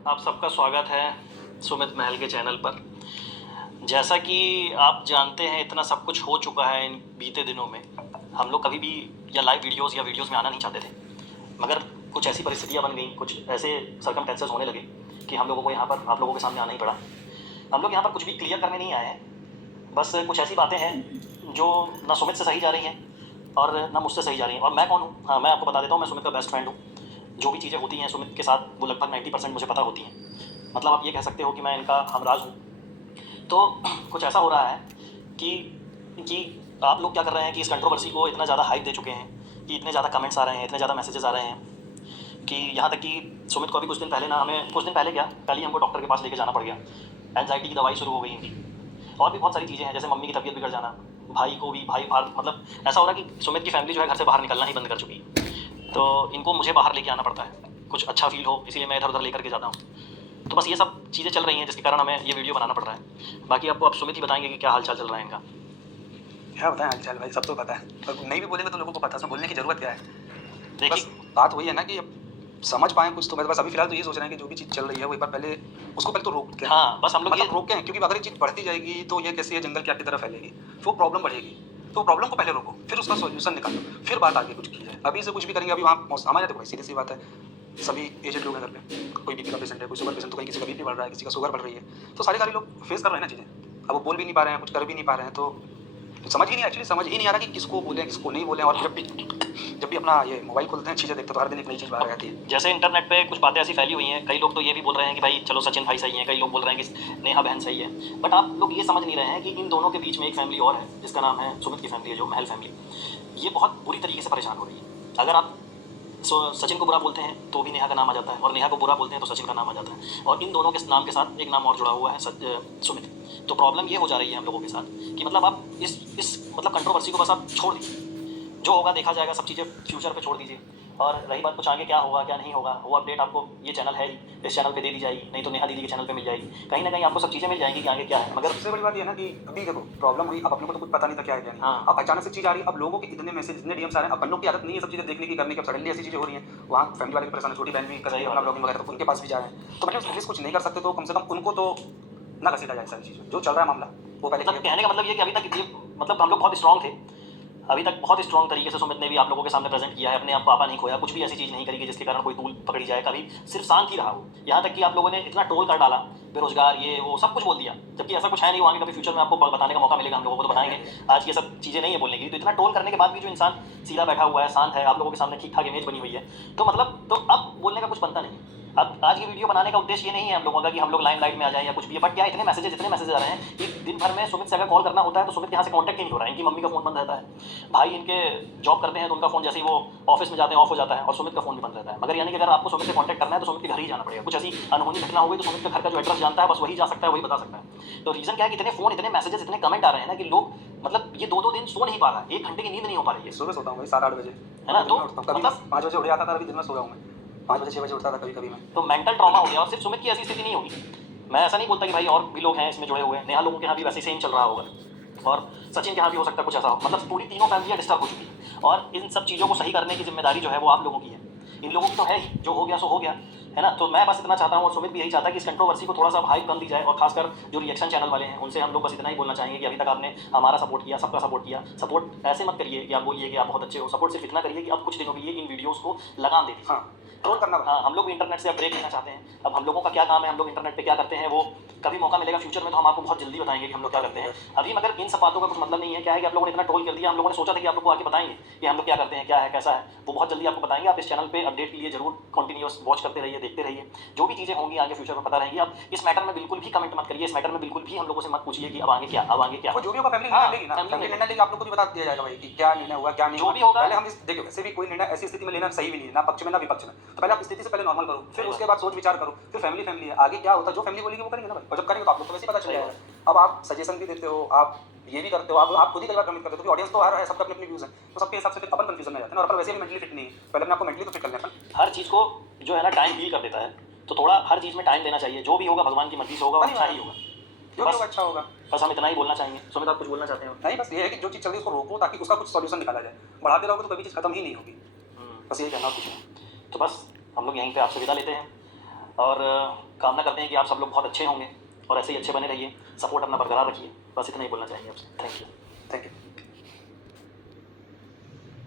आप सबका स्वागत है सुमित महल के चैनल पर। जैसा कि आप जानते हैं, इतना सब कुछ हो चुका है इन बीते दिनों में। हम लोग कभी भी या लाइव वीडियोस या वीडियोस में आना नहीं चाहते थे, मगर कुछ ऐसी परिस्थितियां बन गई, कुछ ऐसे सर्कमस्टेंसेस होने लगे कि हम लोगों को यहाँ पर आप लोगों के सामने आना ही पड़ा। हम लोग यहाँ पर कुछ भी क्लियर करने नहीं आए हैं, बस कुछ ऐसी बातें हैं जो ना सुमित से सही जा रही हैं और ना मुझसे सही जा रही हैं। और मैं कौन हूँ? हाँ, मैं आपको बता देता हूँ, मैं सुमित का बेस्ट फ्रेंड हूँ। जो भी चीज़ें होती हैं सुमित के साथ, वो लगभग 90% मुझे पता होती हैं। मतलब आप ये कह सकते हो कि मैं इनका हमराज हूँ। तो कुछ ऐसा हो रहा है कि कि आप लोग क्या कर रहे हैं कि इस कंट्रोवर्सी को इतना ज़्यादा हाइप दे चुके हैं कि इतने ज़्यादा कमेंट्स आ रहे हैं, इतने ज़्यादा मैसेजेस आ रहे हैं कि यहाँ तक कि सुमित को अभी कुछ दिन पहले ना, हमें कुछ दिन पहले क्या, कल ही हमको डॉक्टर के पास लेके जाना पड़ गया। एंजाइटी की दवाई शुरू हो गई इनकी, और भी बहुत सारी चीज़ें हैं, जैसे मम्मी की तबीयत बिगड़ जाना, भाई को भी, भाई बाहर, मतलब ऐसा हो रहा है कि सुमित की फैमिली जो है घर से बाहर निकलना ही बंद कर चुकी है। तो इनको मुझे बाहर लेके आना पड़ता है, कुछ अच्छा फील हो, इसीलिए मैं इधर उधर लेकर के जाता हूँ। तो बस ये सब चीज़ें चल रही हैं जिसके कारण हमें ये वीडियो बनाना पड़ रहा है। बाकी आपको आप सुमित ही बताएंगे कि क्या हालचाल चल रहा है इनका। क्या बताएं हालचाल भाई, सब तो पता है, और नहीं भी बोलेंगे तो लोगों को पता है, बोलने की जरूरत क्या है। बस देखिए, बात वही है ना कि अब समझ पाएं कुछ तो। बस अभी फिलहाल तो ये सोच रहे हैं कि जो भी चीज़ चल रही है वो एक बार पहले उसको पहले तो रोक के, हाँ, बस हम लोग मतलब रोकें, क्योंकि अगर ये चीज़ बढ़ती जाएगी तो ये कैसे जंगल की आग की तरह फैलेगी, फिर प्रॉब्लम बढ़ेगी। तो प्रॉब्लम को पहले रोको, फिर उसका सोल्यूशन निकालो, फिर बात आगे कुछ की जाए। अभी से कुछ भी करेंगे, अभी वहाँ हमारे देखो भाई, सीधी सी बात है, सभी एजेड लोग हैं घर पे, कोई बीपी का पेशेंट है, कोई शुगर पेशेंट, तो कहीं किसी का बीपी बढ़ रहा है, किसी का शुगर बढ़ रही है, तो सारे लोग फेस कर रहे हैं ना चीज़ें। अब वो बोल भी नहीं पा रहे हैं, कुछ कर भी नहीं पा रहे हैं, तो समझ ही नहीं, एक्चुअली समझ ही नहीं आ रहा कि किसको बोलें किसको नहीं बोलें। और जब भी अपना ये मोबाइल खोलते हैं, चीज़ें देखते हैं तो हर दिन एक नई चीज़ बाहर आती है। जैसे इंटरनेट पे कुछ बातें ऐसी फैली हुई हैं, कई लोग तो ये भी बोल रहे हैं कि भाई चलो सचिन भाई सही है, कई लोग बोल रहे हैं कि नेहा बहन सही है। बट आप लोग ये समझ नहीं रहे हैं कि इन दोनों के बीच में एक फैमिली और है जिसका नाम है सुमित की फैमिली है, जो महल फैमिली। ये बहुत बुरी तरीके से परेशान हो रही है। अगर आप सचिन को बुरा बोलते हैं तो भी नेहा का नाम आ जाता है, और नेहा को बुरा बोलते हैं तो सचिन का नाम आ जाता है, और इन दोनों के नाम के साथ एक नाम और जुड़ा हुआ है, सुमित। तो प्रॉब्लम ये हो जा रही है हम लोगों के साथ कि मतलब आप इस मतलब कंट्रोवर्सी को बस आप छोड़ दीजिए, जो होगा देखा जाएगा, सब चीज़ें फ्यूचर पे छोड़ दीजिए। और रही बात कुछ आगे क्या होगा क्या नहीं होगा, वो अपडेट आपको ये चैनल है ही, इस चैनल पे दे दी जाएगी, नहीं तो नेहा दीदी के चैनल पे मिल जाएगी। कहीं ना कहीं आपको सब चीज़ें मिल जाएंगी कि आगे क्या है। मगर सबसे बड़ी बात ये है ना कि अभी देखो प्रॉब्लम हुई, अब अपने को तो कुछ पता नहीं था क्या है क्या नहीं। हाँ, अब अचानक से चीज़ आ रही है, अब लोगों के इतने मैसेज, इतने डीएम्स आ रहे हैं, अपन लोग की आदत नहीं है सब चीज़ें देखने की करने की, अब सडनली ऐसी चीज़ें हो रही हैं। वहाँ फैमिली वाले भी परेशान है, छोटी बहन भी कर रही है अपना ब्लॉगिंग वगैरह, तो उनके पास भी जा रहे हैं, तो मतलब एटलीस्ट कुछ नहीं कर सकते, तो कम से कम उनको तो ना घसीटा जाए सारी चीज़ें। जो चल रहा है मामला वो पहले मतलब कहने का मतलब ये कि अभी तक ये, मतलब हम लोग बहुत स्ट्रांग थे, अभी तक बहुत स्ट्रॉन्ग तरीके से सुमित ने भी आप लोगों के सामने प्रेजेंट किया है, अपने आप पापा नहीं खोया, कुछ भी ऐसी चीज़ नहीं करी कि जिसके कारण कोई तूल पकड़ी जाए, कभी सिर्फ शांत ही रहा हो। यहाँ तक कि आप लोगों ने इतना ट्रोल कर डाला, बेरोजगार ये वो सब कुछ बोल दिया, जबकि ऐसा कुछ है नहीं। वो आगे कभी फ्यूचर में आपको बताने का मौका मिलेगा, हम लोगों को तो बताएंगे। आज ये सब चीज़ें नहीं है बोलने की, तो इतना ट्रोल करने के बाद भी जो इंसान सीधा बैठा हुआ है, शांत है, आप लोगों के सामने ठीक ठाक इमेज बनी हुई है, तो मतलब तो अब बोलने का कुछ बनता नहीं। अब आज की वीडियो बनाने का उद्देश्य ये नहीं है हम लोगों का कि हम लोग लाइमलाइट में आ जाएं या कुछ भी है, बट क्या इतने मैसेजेस आ रहे हैं कि दिन भर में सुमित से अगर कॉल करना होता है तो सुमित के यहाँ से कॉन्टैक्ट ही नहीं हो रहा है। इनकी मम्मी का फ़ोन बंद रहता है, भाई इनके जॉब करते हैं तो उनका फ़ोन जैसे ही वो ऑफिस में जाते हैं ऑफ हो जाता है, और सुमित का फ़ोन भी बंद रहता है। मगर यानी कि अगर आपको सुमित से कॉन्टैक्ट करना है तो सुमित के घर ही जाना पड़ेगा। कुछ ऐसी अनहोनी घटना हो गई तो सुमित के घर का जो एड्रेस जानता है बस वही जा सकता है, वही बता सकता है। तो रीज़न क्या है कि इतने फ़ोन, इतने मैसेजेस, इतने कमेंट आ रहे हैं ना कि लोग, मतलब ये 2-2 दिन सो नहीं पा रहा है, 1 घंटे की नींद नहीं हो पा रही है। सुबह सोता हूँ भाई 7-8 बजे, है ना? तो कभी मतलब 5 बजे उठ जाता था, अभी दिन में सो रहा हूँ मैं 5 बजे 6 बजे उठता था कभी कभी मैं। तो मेंटल ट्रॉमा हो गया, और सिर्फ सुमित की ऐसी स्थिति नहीं होगी। मैं ऐसा नहीं बोलता कि भाई और भी लोग हैं इसमें जुड़े हुए, नेहा लोगों के यहाँ भी वैसे सेम चल रहा होगा, और सचिन के यहाँ भी हो सकता है कुछ ऐसा हो। मतलब पूरी तीनों फैमिलियाँ डिस्टर्ब हो चुकी हैं, और इन सब चीज़ों को सही करने की जिम्मेदारी जो है वो आप लोगों की है। इन लोगों की तो है ही, जो हो गया सो हो गया, है ना? तो मैं बस इतना चाहता हूँ, और सुमित भी यही चाहता है कि इस कंट्रोवर्सी को थोड़ा सा हाइप कम दी जाए, और खासकर जो रिएक्शन चैनल वाले हैं उनसे हम लोग बस इतना ही बोलना चाहेंगे कि अभी तक आपने हमारा सपोर्ट किया, सबका सपोर्ट किया। सपोर्ट ऐसे मत करिए कि आप बोलिए कि आप बहुत अच्छे हो, सपोर्ट सिर्फ इतना करिए कि अब कुछ दिनों के लिए इन वीडियोज़ को लगाम दे दीजिए। हाँ, ट्रोल करना हाँ, हम लोग भी इंटरनेट से अब ब्रेक लेना चाहते हैं। अब हम लोगों का क्या काम है, हम लोग इंटरनेट पे क्या करते हैं, वो कभी मौका मिलेगा फ्यूचर में तो हम आपको बहुत जल्दी बताएंगे कि हम लोग क्या करते हैं। अभी मगर इन सब बातों का कुछ मतलब नहीं है। क्या है कि आप लोगों ने इतना ट्रोल कर दिया, हम लोगों ने सोचा था कि आप लोग को आके बताएंगे कि हम लोग क्या करते हैं, क्या है, कैसा है, वो बहुत जल्दी आपको बताएंगे। आप इस चैनल पे अपडेट के लिए जरूर कंटिन्यूअस वॉच करते रहिए, देखते रहिए, जो भी चीज़ें होंगी आगे फ्यूचर में पता रहेंगी। अब इस मैटर में बिल्कुल भी कमेंट मत करिए, इस मैटर में बिल्कुल भी हम लोगों से मत पूछिए कि अब आगे क्या, अब आगे क्या। वो जो भी होगा फैमिली हाँ, निर्णय लेगी ना, family फैमिली निर्णय। निर्णय लेगी, आप लोग को भी बता दिया जाएगा भाई कि क्या निर्णय हुआ क्या नहीं जो हुआ। भी होगा, पहले हम इस देखिए, वैसे भी कोई निर्णय ऐसी स्थिति में लेना सही भी नहीं है, ना पक्ष में ना विपक्ष में। तो पहले आप स्थिति से पहले नॉर्मल करो, फिर उसके बाद सोच विचार करो, फिर फैमिली फैमिली है, आगे क्या होता है जो फैमिली बोलेगी वो करेंगे ना भाई, और जब करेंगे तो आप लोग को वैसे ही पता चल जाएगा। अब आप सजेशन भी देते हो, आप ये भी करते हो, आप खुद ही कई बार कमेंट करते हो, क्योंकि ऑडियंस तो हर है, सबके अपने अपने व्यूज हैं, तो सबके हिसाब से फिर अपन कंफ्यूजन में जाते हैं, और अपन वैसे भी मेंटली फिट नहीं है। पहले अपने आपको मेंटली तो फिट कर लें अपन। हर चीज़ को जो है ना टाइम हील कर देता है, तो थोड़ा हर चीज़ में टाइम देना चाहिए। जो भी होगा भगवान की मर्जी से होगा, और अच्छा ही होगा। जो भी होगा अच्छा होगा। बस हम इतना ही बोलना चाहेंगे। सुमित, आप कुछ बोलना चाहते हो? नहीं, बस ये है कि जो चीज़ चल रही है उसको रोको, ताकि उसका कुछ सॉल्यूशन निकाला जाए। बढ़ाते रहोगे तो कभी चीज़ खत्म ही नहीं होगी। बस यही कहना कुछ नहीं। तो बस हम लोग यहीं पे आपसे विदा लेते हैं। और कामना करते हैं कि आप सब लोग बहुत अच्छे होंगे और ऐसे ही अच्छे बने रहिए, सपोर्ट अपना बरकरार रखिए। बस इतना ही बोलना चाहेंगे आपसे। Thank you.